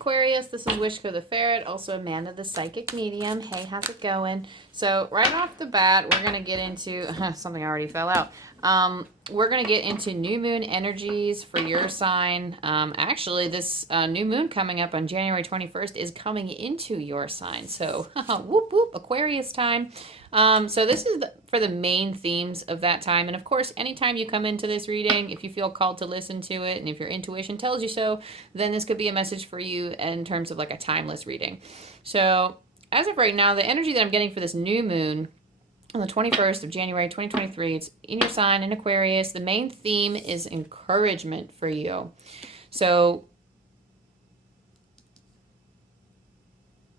Aquarius. This is Wishko the Ferret, also Amanda the Psychic Medium. Hey, how's it going? So right off the bat, we're going to get into something already fell out. We're going to get into new moon energies for your sign. Actually, this new moon coming up on January 21st is coming into your sign. So whoop, whoop, Aquarius time. So this is for the main themes of that time. And of course, anytime you come into this reading, if you feel called to listen to it and if your intuition tells you so, then this could be a message for you in terms of like a timeless reading. So as of right now, the energy that I'm getting for this new moon on the 21st of January 2023, it's in your sign in Aquarius. The main theme is encouragement for you. So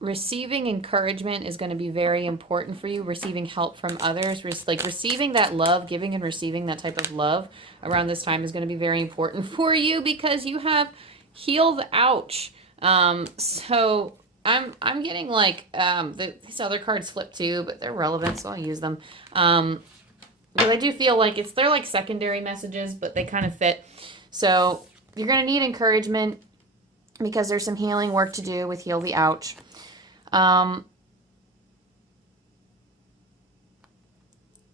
receiving encouragement is going to be very important for you. Receiving help from others, like receiving that love, giving and receiving that type of love around this time is going to be very important for you because you have healed ouch. So I'm getting like these other cards flip too, but they're relevant, so I'll use them. But I do feel like they're like secondary messages, but they kind of fit. So you're going to need encouragement because there's some healing work to do with heal the ouch.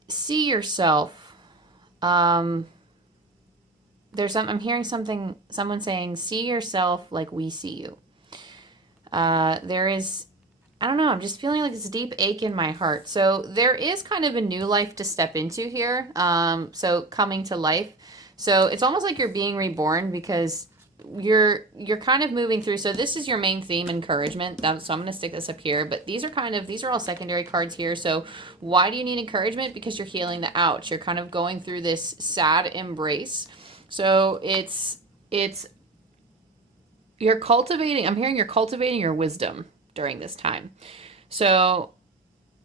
See yourself. I'm hearing someone saying, see yourself like we see you. There is, I don't know, I'm just feeling like this deep ache in my heart. So there is kind of a new life to step into here. So coming to life. So it's almost like you're being reborn because you're kind of moving through. So this is your main theme, encouragement. So I'm going to stick this up here, but these are all secondary cards here. So why do you need encouragement? Because you're healing the ouch. You're kind of going through this sad embrace. So you're cultivating, I'm hearing you're cultivating your wisdom during this time. So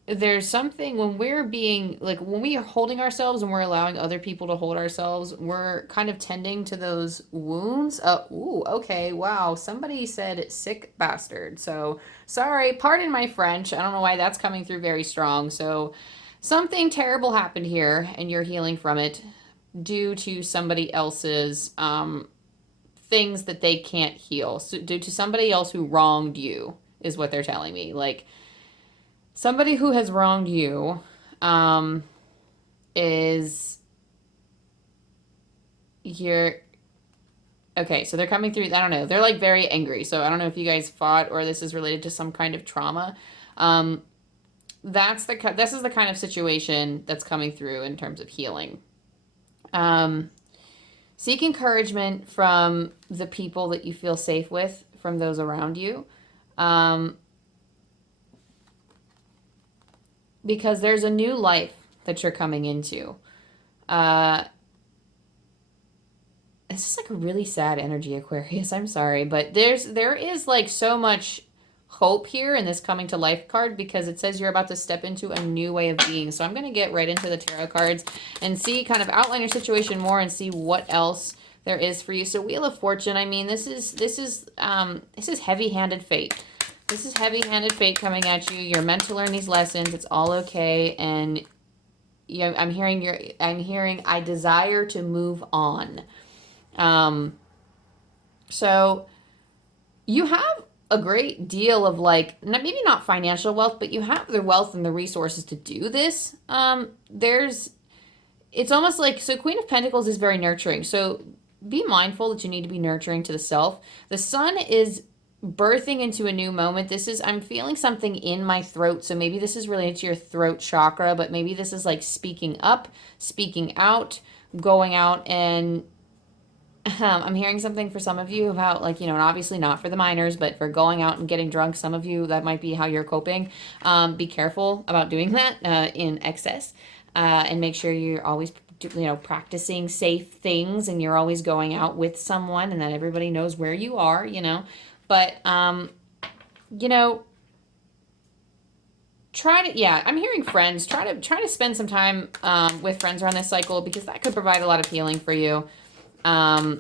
there's something when we're being, like when we are holding ourselves and we're allowing other people to hold ourselves, we're kind of tending to those wounds. Ooh, okay, wow. Somebody said sick bastard. So sorry, pardon my French. I don't know why that's coming through very strong. So something terrible happened here and you're healing from it due to somebody else's, things that they can't heal. So due to somebody else who wronged you is what they're telling me. Like somebody who has wronged you is here. Okay, so they're coming through. I don't know. They're like very angry. So I don't know if you guys fought or this is related to some kind of trauma. This is the kind of situation that's coming through in terms of healing. Seek encouragement from the people that you feel safe with, from those around you. Because there's a new life that you're coming into. It's just like a really sad energy, Aquarius. I'm sorry, but there is like so much hope here in this coming to life card because it says you're about to step into a new way of being. So I'm going to get right into the tarot cards and see, kind of outline your situation more and see what else there is for you. So Wheel of Fortune, I mean, this is heavy-handed fate. This is heavy-handed fate coming at you. You're meant to learn these lessons. It's all okay. And I'm hearing I desire to move on. So you have a great deal of like, maybe not financial wealth, but you have the wealth and the resources to do this. It's almost like, so Queen of Pentacles is very nurturing. So be mindful that you need to be nurturing to the self. The sun is birthing into a new moment. I'm feeling something in my throat. So maybe this is related to your throat chakra, but maybe this is like speaking up, speaking out, going out and I'm hearing something for some of you about like, and obviously not for the minors, but for going out and getting drunk. Some of you, that might be how you're coping. Be careful about doing that in excess and make sure you're always, practicing safe things and you're always going out with someone and that everybody knows where you are, But, try to, I'm hearing friends. Try to spend some time with friends around this cycle because that could provide a lot of healing for you. But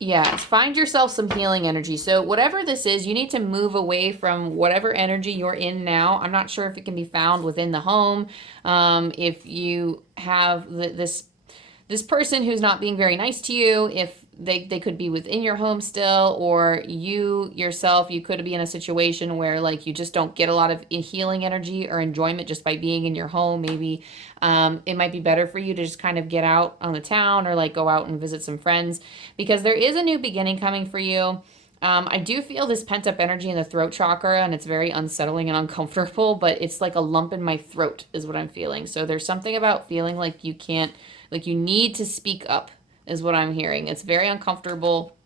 yes, find yourself some healing energy. So whatever this is, you need to move away from whatever energy you're in now. I'm not sure if it can be found within the home. If you have this this person who's not being very nice to you, if they could be within your home still, or you yourself, you could be in a situation where like you just don't get a lot of healing energy or enjoyment just by being in your home. Maybe it might be better for you to just kind of get out on the town or like go out and visit some friends, because there is a new beginning coming for you. I do feel this pent up energy in the throat chakra, and it's very unsettling and uncomfortable, but it's like a lump in my throat is what I'm feeling. So there's something about feeling like you can't, like you need to speak up is what I'm hearing. It's very uncomfortable.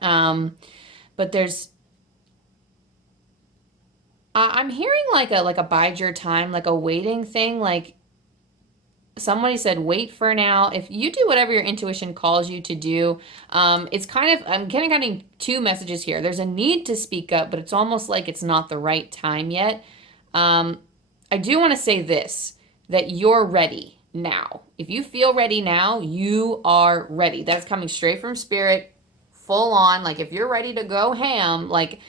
But there's, I'm hearing like a bide your time, like a waiting thing. Like somebody said, wait for now. If you do whatever your intuition calls you to do, it's kind of, I'm getting two messages here. There's a need to speak up, but it's almost like it's not the right time yet. I do want to say this, that you're ready now. If you feel ready now, you are ready. That's coming straight from spirit, full on. Like if you're ready to go ham, like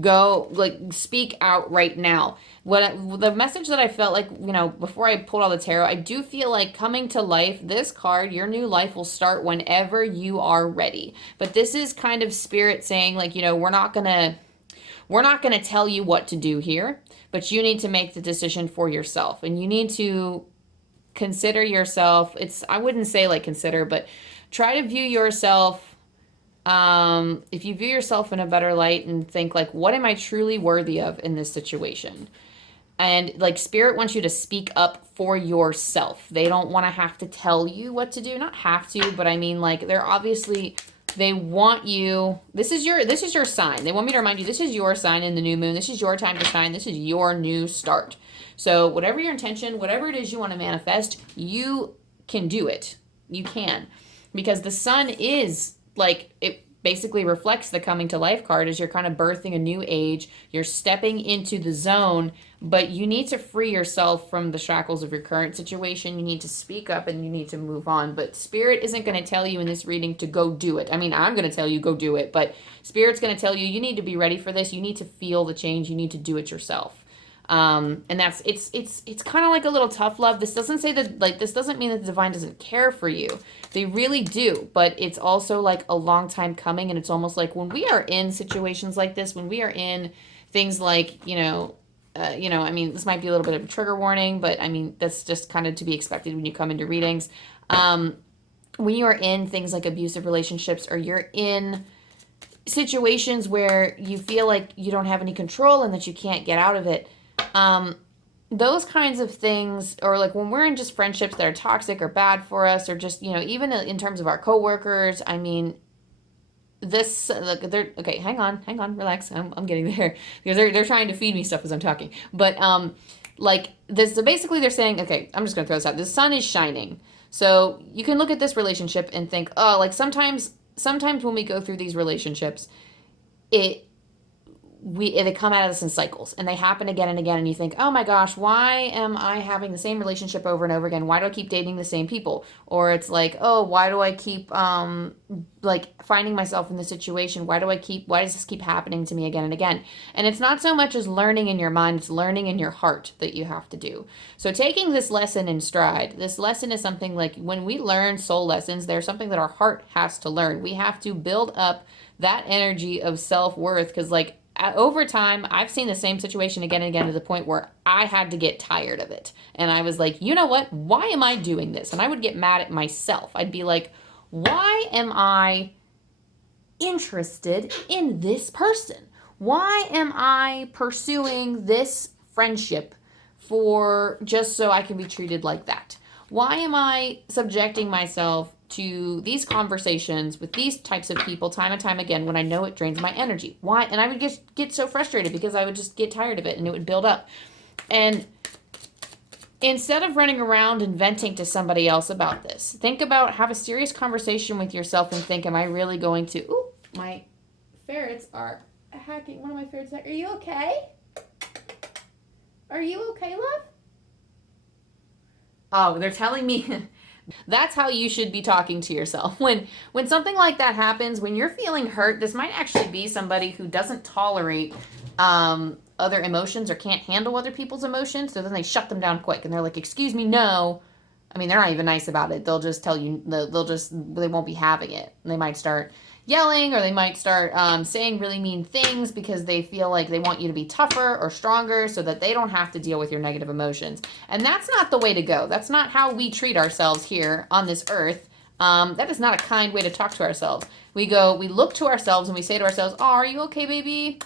go, like speak out right now. The message that I felt like, you know, before I pulled all the tarot, I do feel like coming to life, this card, your new life will start whenever you are ready. But this is kind of spirit saying like, you know, we're not gonna tell you what to do here, but you need to make the decision for yourself, and you need to consider yourself. I wouldn't say like consider, but try to view yourself, if you view yourself in a better light and think like, what am I truly worthy of in this situation? And like spirit wants you to speak up for yourself. They don't want to have to tell you what to do. Not have to, but I mean like they want you, this is your sign. They want me to remind you, this is your sign in the new moon. This is your time to shine. This is your new start. So whatever your intention, whatever it is you want to manifest, you can do it. You can. Because the sun is like, it basically reflects the coming to life card as you're kind of birthing a new age. You're stepping into the zone, but you need to free yourself from the shackles of your current situation. You need to speak up and you need to move on. But spirit isn't going to tell you in this reading to go do it. I mean, I'm going to tell you go do it, but spirit's going to tell you, you need to be ready for this. You need to feel the change. You need to do it yourself. And that's, it's kind of like a little tough love. This doesn't say that, like, this doesn't mean that the divine doesn't care for you. They really do, but it's also like a long time coming. And it's almost like when we are in situations like this, when we are in things like, I mean, this might be a little bit of a trigger warning, but I mean, that's just kind of to be expected when you come into readings. When you are in things like abusive relationships, or you're in situations where you feel like you don't have any control and that you can't get out of it, those kinds of things, or like when we're in just friendships that are toxic or bad for us, or just, even in terms of our coworkers, I mean, this, they're, okay, hang on, relax. I'm getting there, because they're trying to feed me stuff as I'm talking. But, like this, so basically they're saying, okay, I'm just going to throw this out. The sun is shining. So you can look at this relationship and think, oh, like sometimes when we go through these relationships, they come at us in cycles, and they happen again and again, and you think, oh my gosh, why am I having the same relationship over and over again? Why do I keep dating the same people? Or it's like, oh, why do I keep like finding myself in this situation? Why does this keep happening to me again and again? And it's not so much as learning in your mind, it's learning in your heart that you have to do. So taking this lesson in stride, this lesson is something like, when we learn soul lessons, there's something that our heart has to learn. We have to build up that energy of self-worth, because like, over time, I've seen the same situation again and again, to the point where I had to get tired of it. And I was like, you know what? Why am I doing this? And I would get mad at myself. I'd be like, why am I interested in this person? Why am I pursuing this friendship for just so I can be treated like that? Why am I subjecting myself to these conversations with these types of people time and time again when I know it drains my energy? Why? And I would just get so frustrated, because I would just get tired of it, and it would build up. And instead of running around and venting to somebody else about this, have a serious conversation with yourself and think, am I really going to, ooh, my ferrets are hacking. One of my ferrets, are you okay? Are you okay, love? Oh, they're telling me. That's how you should be talking to yourself. When something like that happens, when you're feeling hurt, this might actually be somebody who doesn't tolerate other emotions, or can't handle other people's emotions. So then they shut them down quick, and they're like, excuse me, no, I mean, they're not even nice about it. They'll just tell you, they won't be having it. They might start yelling, or they might start saying really mean things because they feel like they want you to be tougher or stronger so that they don't have to deal with your negative emotions. And that's not the way to go. That's not how we treat ourselves here on this earth. That is not a kind way to talk to ourselves. We look to ourselves and we say to ourselves, oh, are you okay, baby?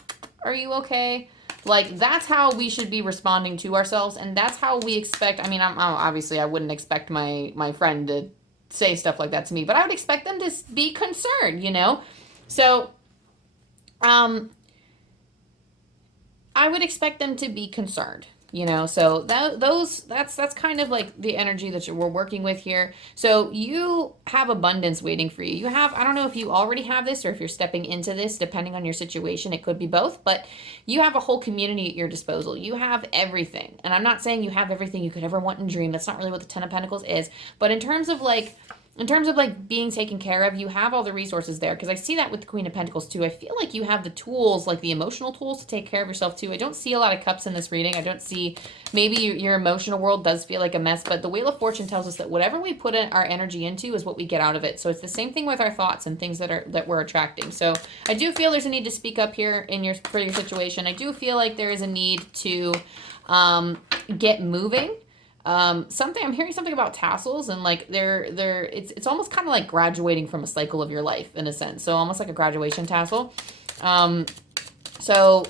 Are you okay? Like, that's how we should be responding to ourselves, and that's how we expect. I mean, obviously I wouldn't expect my friend to say stuff like that to me, but I would expect them to be concerned, you know? So, I would expect them to be concerned, you know? So that's kind of like the energy that we're working with here. So you have abundance waiting for you. You have, I don't know if you already have this or if you're stepping into this, depending on your situation. It could be both, but you have a whole community at your disposal. You have everything. And I'm not saying you have everything you could ever want and dream. That's not really what the Ten of Pentacles is. But in terms of like being taken care of, you have all the resources there. Because I see that with the Queen of Pentacles too. I feel like you have the tools, like the emotional tools to take care of yourself too. I don't see a lot of cups in this reading. I don't see, maybe your emotional world does feel like a mess, but the Wheel of Fortune tells us that whatever we put our energy into is what we get out of it. So it's the same thing with our thoughts and things that we're attracting. So I do feel there's a need to speak up here for your situation. I do feel like there is a need to get moving. I'm hearing something about tassels, and like it's almost kind of like graduating from a cycle of your life in a sense. So almost like a graduation tassel. So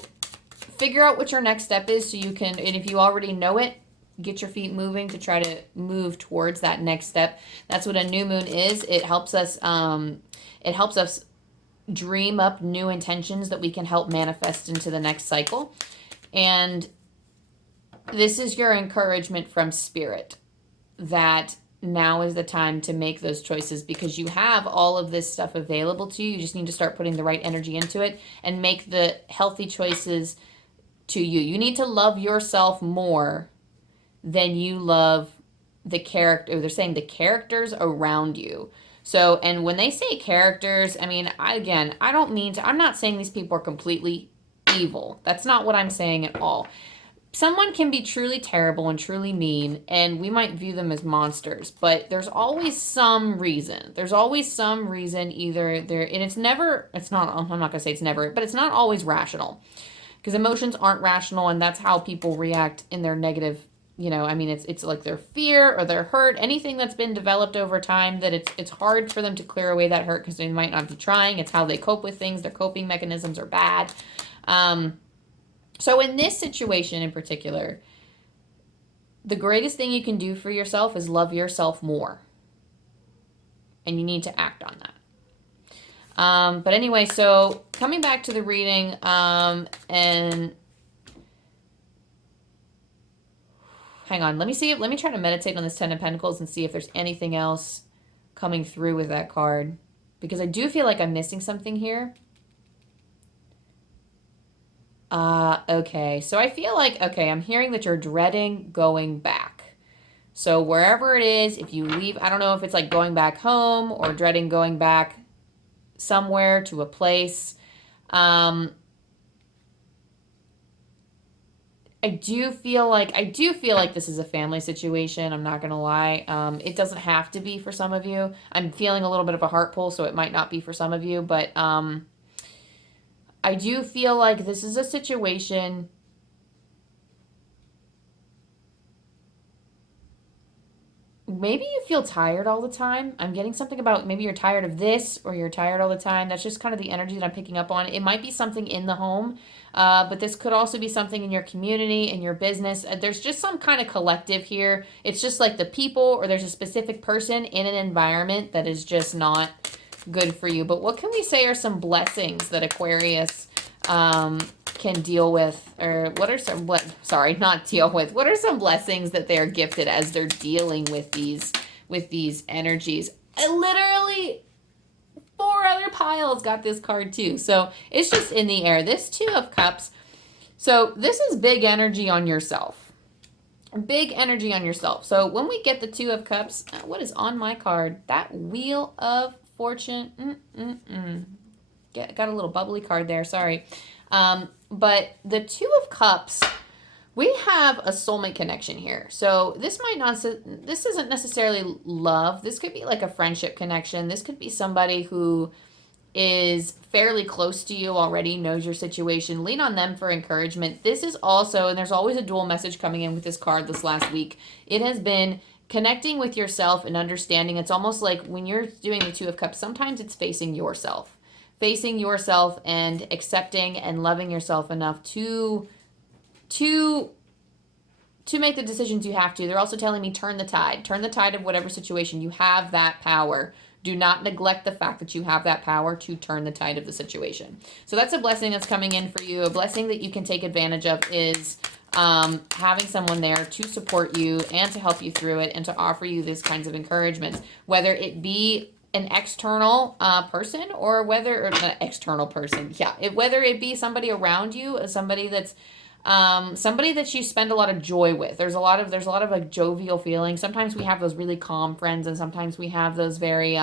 figure out what your next step is so you can, and if you already know it, get your feet moving to try to move towards that next step. That's what a new moon is. It helps us dream up new intentions that we can help manifest into the next cycle. And this is your encouragement from Spirit that now is the time to make those choices, because you have all of this stuff available to you. You just need to start putting the right energy into it and make the healthy choices to you. You need to love yourself more than you love the character. They're saying the characters around you. So, and when they say characters, I mean, I'm not saying these people are completely evil. That's not what I'm saying at all. Someone can be truly terrible and truly mean, and we might view them as monsters, but there's always some reason. There's always some reason, either there, and I'm not going to say it's never, but it's not always rational, because emotions aren't rational, and that's how people react in their negative, I mean, it's like their fear or their hurt, anything that's been developed over time, that it's hard for them to clear away that hurt because they might not be trying. It's how they cope with things. Their coping mechanisms are bad. So in this situation in particular, the greatest thing you can do for yourself is love yourself more. And you need to act on that. But anyway, so coming back to the reading, and hang on, let me try to meditate on this Ten of Pentacles and see if there's anything else coming through with that card. Because I do feel like I'm missing something here. Okay, so I feel like, I'm hearing that you're dreading going back. So wherever it is, if you leave, I don't know if it's like going back home or dreading going back somewhere to a place. I do feel like this is a family situation. I'm not going to lie. It doesn't have to be for some of you. I'm feeling a little bit of a heart pull, so it might not be for some of you, but, I do feel like this is a situation maybe you feel tired all the time. I'm getting something about maybe you're tired of this or you're tired all the time. That's just kind of the energy that I'm picking up on. It might be something in the home, but this could also be something in your community, in your business. There's just some kind of collective here. It's just like the people, or there's a specific person in an environment that is just not good for you. But what can we say are some blessings that Aquarius can deal with, or what are some what are some blessings that they are gifted as they're dealing with these energies? Literally 4 other piles got this card too, so it's just in the air. This Two of Cups, so this is big energy on yourself. Big energy on yourself. So when we get the Two of Cups, what is on my card? That Wheel of Fortune. Got a little bubbly card there, sorry. But the Two of Cups We have a soulmate connection here. So this isn't necessarily love. This could be like a friendship connection. This could be somebody who is fairly close to you already, knows your situation. Lean on them for encouragement. This is also, and there's always a dual message coming in with this card this last week. It has been connecting with yourself and understanding. It's almost like when you're doing the Two of Cups, sometimes it's facing yourself. Facing yourself and accepting and loving yourself enough to make the decisions you have to. They're also telling me turn the tide. Turn the tide of whatever situation. You have that power. Do not neglect the fact that you have that power to turn the tide of the situation. So that's a blessing that's coming in for you. A blessing that you can take advantage of is having someone there to support you and to help you through it and to offer you these kinds of encouragements, whether it be an external person or whether or not external person. Yeah. Whether it be somebody around you, somebody that's somebody that you spend a lot of joy with. There's a lot of like jovial feelings. Sometimes we have those really calm friends, and sometimes we have those very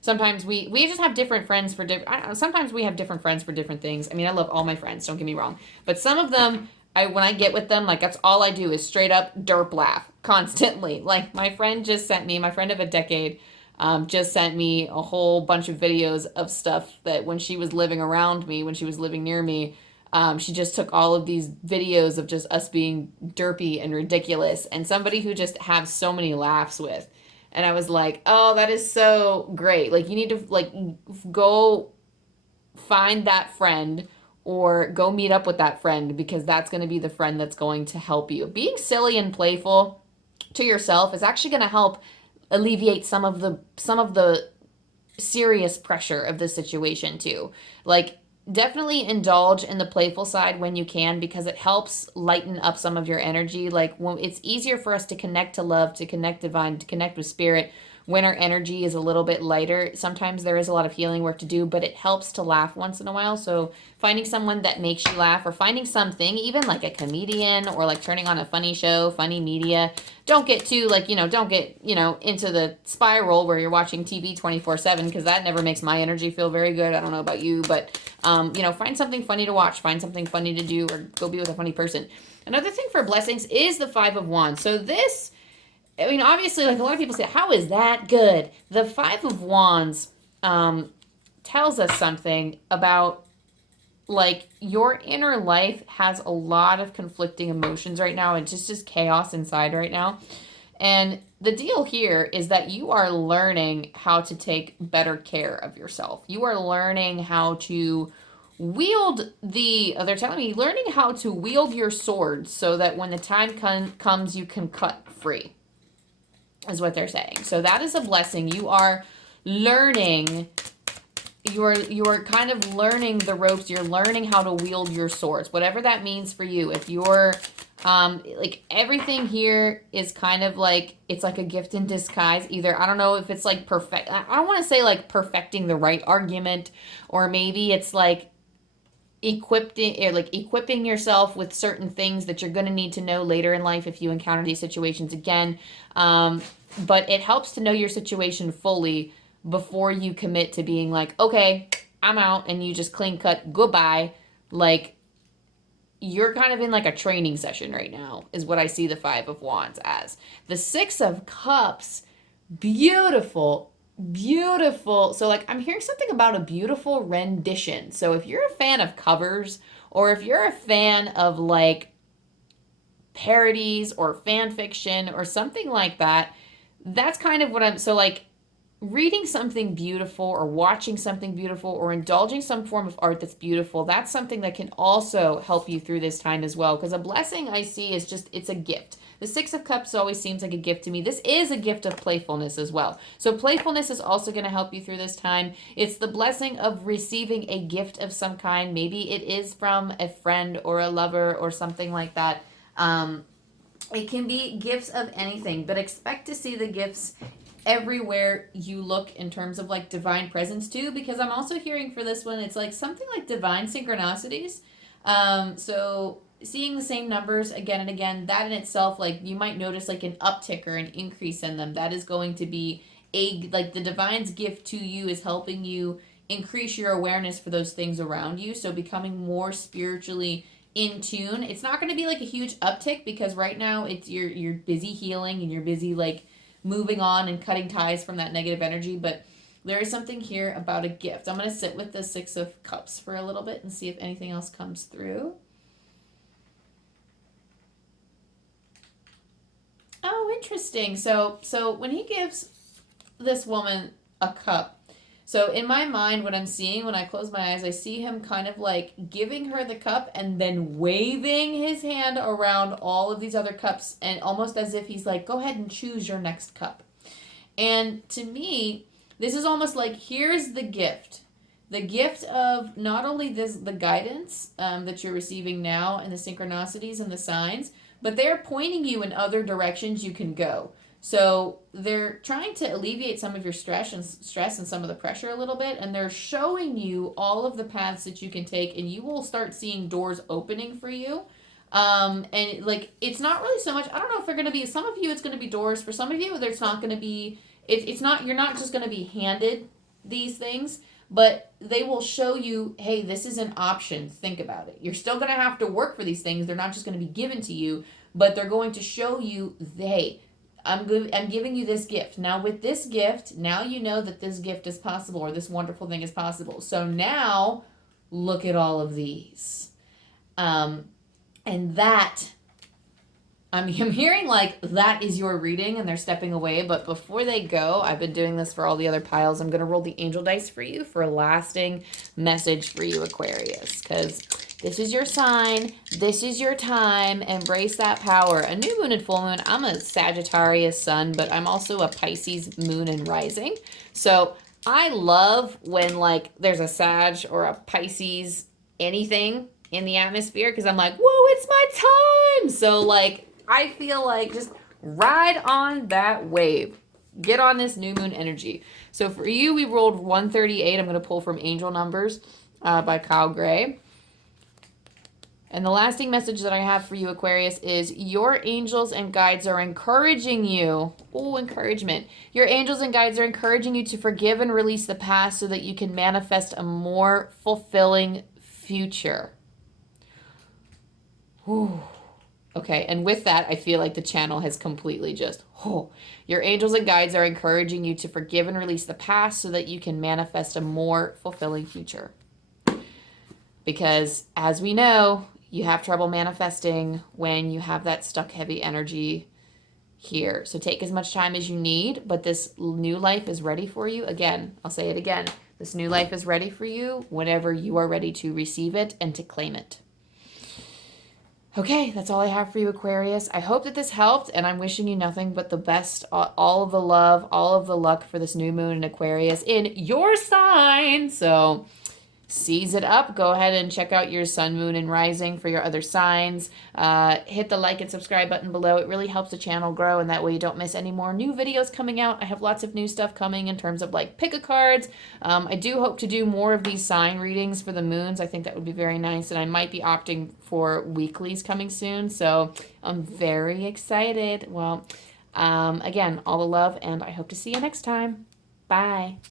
sometimes we just have different friends for different. Sometimes we have different friends for different things. I mean, I love all my friends, don't get me wrong, but some of them, when I get with them, like that's all I do is straight up derp laugh constantly. Like my friend of a decade just sent me a whole bunch of videos of stuff that when she was living around me, when she was living near me, she just took all of these videos of just us being derpy and ridiculous, and somebody who just have so many laughs with. And I was like, oh, that is so great. Like, you need to like go find that friend or go meet up with that friend, because that's going to be the friend that's going to help you. Being silly and playful to yourself is actually going to help alleviate some of the serious pressure of the situation too. Like, definitely indulge in the playful side when you can, because it helps lighten up some of your energy. Like, when it's easier for us to connect to love, to connect divine, to connect with spirit when our energy is a little bit lighter. Sometimes there is a lot of healing work to do, but it helps to laugh once in a while. So finding someone that makes you laugh, or finding something, even like a comedian, or like turning on a funny show, funny media. Don't get too don't get, into the spiral where you're watching TV 24/7, because that never makes my energy feel very good. I don't know about you, but find something funny to watch, find something funny to do, or go be with a funny person. Another thing for blessings is the Five of Wands. So this, I mean, obviously, like a lot of people say, how is that good? The Five of Wands tells us something about, like, your inner life has a lot of conflicting emotions right now. It's just chaos inside right now. And the deal here is that you are learning how to take better care of yourself. You are learning how to wield they're telling me, learning how to wield your sword so that when the time comes, you can cut free, is what they're saying. So that is a blessing. You are learning, you're kind of learning the ropes. You're learning how to wield your swords, whatever that means for you. If you're like, everything here is kind of like, it's like a gift in disguise. Either, I don't know if it's like I don't want to say like perfecting the right argument, or maybe it's like equipping yourself with certain things that you're going to need to know later in life if you encounter these situations again. But it helps to know your situation fully before you commit to being like, okay, I'm out, and you just clean cut, goodbye. Like, you're kind of in like a training session right now, is what I see the Five of Wands as. The Six of Cups, beautiful. So like, I'm hearing something about a beautiful rendition. So if you're a fan of covers, or if you're a fan of like parodies or fan fiction or something like that, that's kind of what so like, reading something beautiful or watching something beautiful or indulging some form of art that's beautiful, that's something that can also help you through this time as well. Because a blessing I see is just, it's a gift. The Six of Cups always seems like a gift to me. This is a gift of playfulness as well. So playfulness is also going to help you through this time. It's the blessing of receiving a gift of some kind. Maybe it is from a friend or a lover or something like that. It can be gifts of anything, but expect to see the gifts everywhere you look in terms of like divine presence too, because I'm also hearing for this one, it's like something like divine synchronicities. So seeing the same numbers again and again, that in itself, like, you might notice like an uptick or an increase in them. That is going to be like the divine's gift to you, is helping you increase your awareness for those things around you. So becoming more spiritually in tune. It's not going to be like a huge uptick because right now it's you're busy healing and you're busy like moving on and cutting ties from that negative energy, but there is something here about a gift. I'm going to sit with the Six of Cups for a little bit and see if anything else comes through. Oh, interesting. So when he gives this woman a cup, so in my mind, what I'm seeing when I close my eyes, I see him kind of like giving her the cup and then waving his hand around all of these other cups, and almost as if he's like, go ahead and choose your next cup. And to me, this is almost like, here's the gift. The gift of not only the guidance that you're receiving now and the synchronicities and the signs, but they're pointing you in other directions you can go. So they're trying to alleviate some of your stress and some of the pressure a little bit, and they're showing you all of the paths that you can take, and you will start seeing doors opening for you. And like, it's not really so much, I don't know if they're going to be, some of you it's going to be doors, for some of you there's not going to be, it's not, you're not just going to be handed these things, but they will show you, hey, this is an option, think about it. You're still going to have to work for these things, they're not just going to be given to you, but they're going to show you, hey, I'm giving you this gift. Now with this gift, now you know that this gift is possible, or this wonderful thing is possible. So now look at all of these. And that, I'm hearing like that is your reading and they're stepping away. But before they go, I've been doing this for all the other piles. I'm going to roll the angel dice for you for a lasting message for you, Aquarius, because this is your sign. This is your time. Embrace that power. A new moon and full moon. I'm a Sagittarius sun, but I'm also a Pisces moon and rising. So I love when like there's a Sag or a Pisces anything in the atmosphere, because I'm like, whoa, it's my time. So like, I feel like just ride on that wave. Get on this new moon energy. So for you, we rolled 138. I'm going to pull from Angel Numbers by Kyle Gray. And the lasting message that I have for you, Aquarius, is your angels and guides are encouraging you. Oh, encouragement. Your angels and guides are encouraging you to forgive and release the past so that you can manifest a more fulfilling future. Whew. Okay, and with that, I feel like the channel has completely just, your angels and guides are encouraging you to forgive and release the past so that you can manifest a more fulfilling future. Because as we know, you have trouble manifesting when you have that stuck heavy energy here. So take as much time as you need, but this new life is ready for you. Again, I'll say it again. This new life is ready for you whenever you are ready to receive it and to claim it. Okay, that's all I have for you, Aquarius. I hope that this helped, and I'm wishing you nothing but the best, all of the love, all of the luck for this new moon in Aquarius in your sign. So seize it up. Go ahead and check out your sun, moon, and rising for your other signs. Hit the like and subscribe button below. It really helps the channel grow, and that way you don't miss any more new videos coming out. I have lots of new stuff coming in terms of like pick-a-cards. I do hope to do more of these sign readings for the moons. I think that would be very nice, and I might be opting for weeklies coming soon, so I'm very excited. Well, again, all the love, and I hope to see you next time. Bye.